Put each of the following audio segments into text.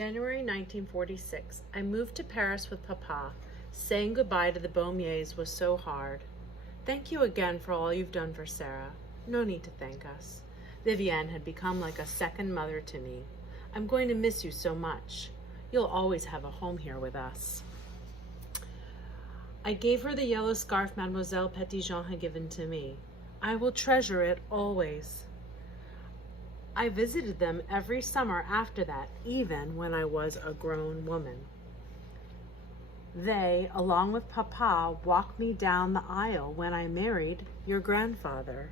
January 1946. I moved to Paris with Papa. Saying goodbye to the Baumiers was so hard. Thank you again for all you've done for Sarah. No need to thank us. Vivienne had become like a second mother to me. I'm going to miss you so much. You'll always have a home here with us. I gave her the yellow scarf Mademoiselle Petitjean had given to me. I will treasure it always. I visited them every summer after that, even when I was a grown woman. They, along with Papa, walked me down the aisle when I married your grandfather.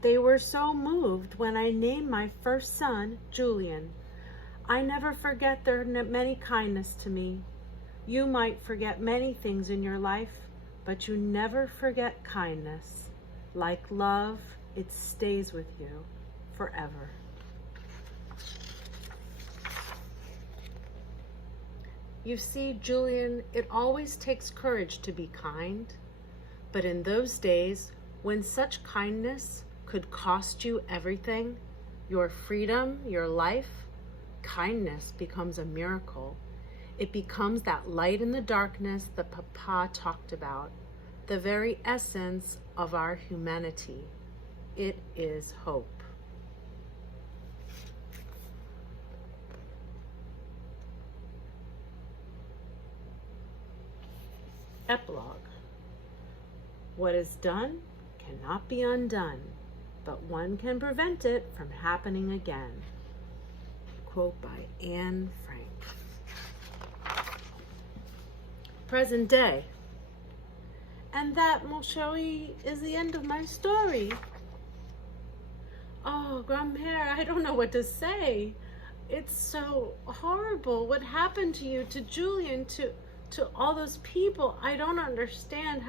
They were so moved when I named my first son, Julian. I never forget their many kindness to me. You might forget many things in your life, but you never forget kindness. Like love, it stays with you forever. You see, Julian, it always takes courage to be kind, but in those days, when such kindness could cost you everything, your freedom, your life, kindness becomes a miracle. It becomes that light in the darkness that Papa talked about, the very essence of our humanity. It is hope. Epilogue. What is done cannot be undone, but one can prevent it from happening again. Quote by Anne Frank. Present day. And that, mon chéri, is the end of my story. Oh, grand-mère, I don't know what to say. It's so horrible. What happened to you, to Julian, to all those people? I don't understand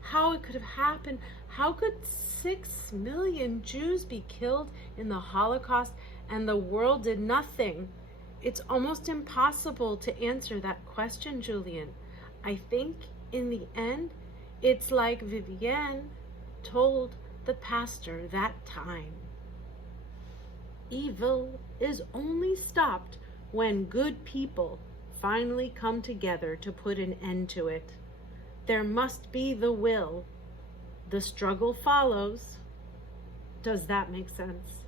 how it could have happened. How could 6 million Jews be killed in the Holocaust and the world did nothing? It's almost impossible to answer that question, Julian. I think in the end, it's like Vivienne told the pastor that time. Evil is only stopped when good people finally come together to put an end to it. There must be the will. The struggle follows. Does that make sense?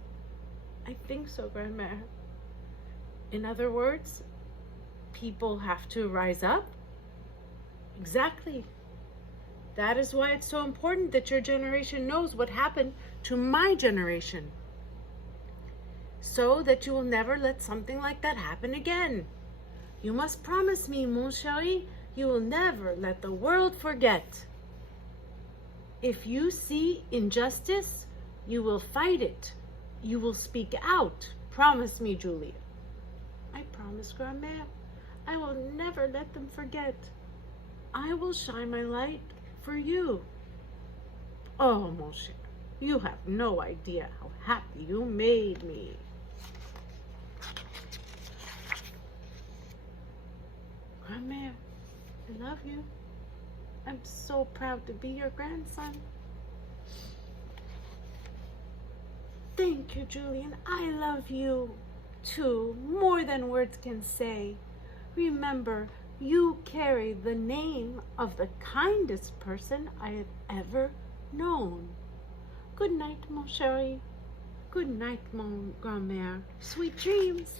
I think so, grand-mère. In other words, people have to rise up? Exactly. That is why it's so important that your generation knows what happened to my generation, so that you will never let something like that happen again. You must promise me, mon chéri, you will never let the world forget. If you see injustice, you will fight it. You will speak out. Promise me, Julia. I promise, grand-mère. I will never let them forget. I will shine my light for you. Oh, mon cher, you have no idea how happy you made me. Grand-mère, I love you. I'm so proud to be your grandson. Thank you, Julian. I love you too, more than words can say. Remember, you carry the name of the kindest person I have ever known. Good night, mon chéri. Good night, mon grand-mère. Sweet dreams.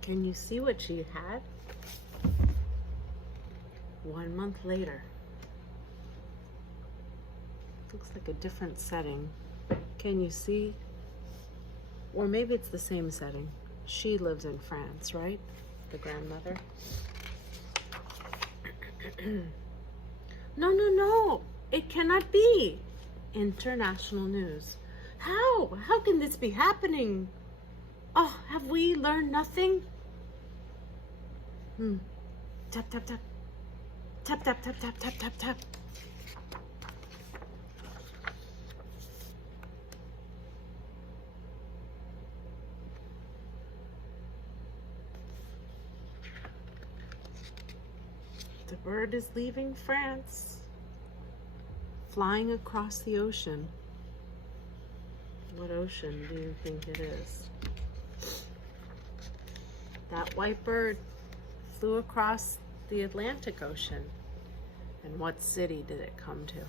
Can you see what she had? 1 month later. Looks like a different setting. Can you see? Or maybe it's the same setting. She lives in France, right? The grandmother. No, no, no. It cannot be. International news. How? How can this be happening? Oh, have we learned nothing? Tap, tap, tap. Tap, tap, tap, tap, tap, tap, tap. The bird is leaving France, flying across the ocean. What ocean do you think it is? That white bird flew across the Atlantic Ocean. And what city did it come to?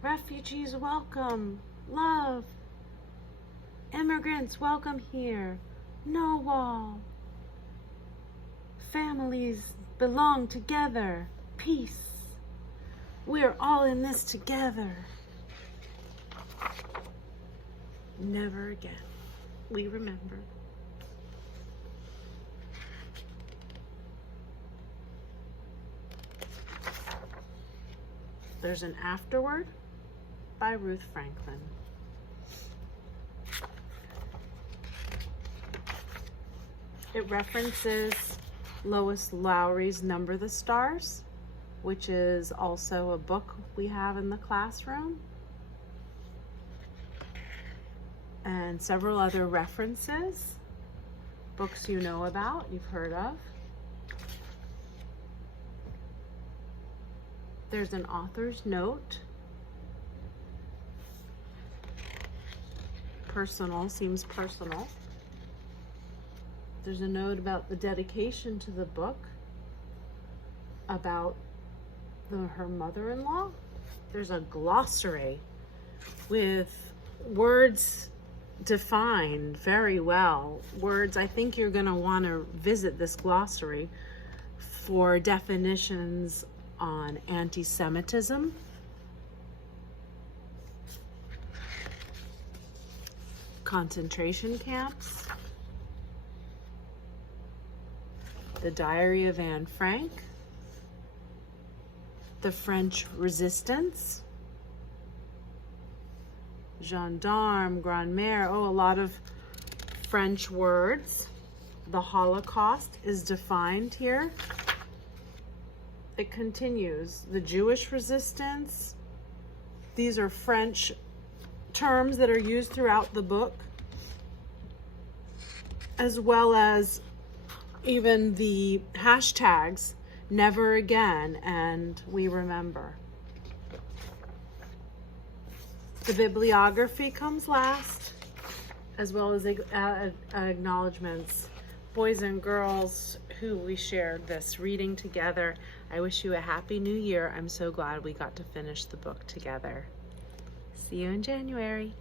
Refugees welcome, love. Immigrants welcome here, no wall. Families belong together, peace. We're all in this together. Never again. We remember. There's an afterword by Ruth Franklin. It references Lois Lowry's Number the Stars, which is also a book we have in the classroom, and several other references, books you know about, you've heard of. There's an author's note. Personal, seems personal. There's a note about the dedication to the book, about her mother-in-law. There's a glossary with words defined very well. Words, I think you're going to want to visit this glossary for definitions on anti-Semitism, concentration camps, the Diary of Anne Frank, the French Resistance, gendarme, grand-mère, a lot of French words. The Holocaust is defined here. It continues. The Jewish resistance. These are French terms that are used throughout the book, as well as even the hashtags, never again and we remember. The bibliography comes last, as well as acknowledgments. Boys and girls who we shared this reading together, I wish you a happy new year. I'm so glad we got to finish the book together. See you in January.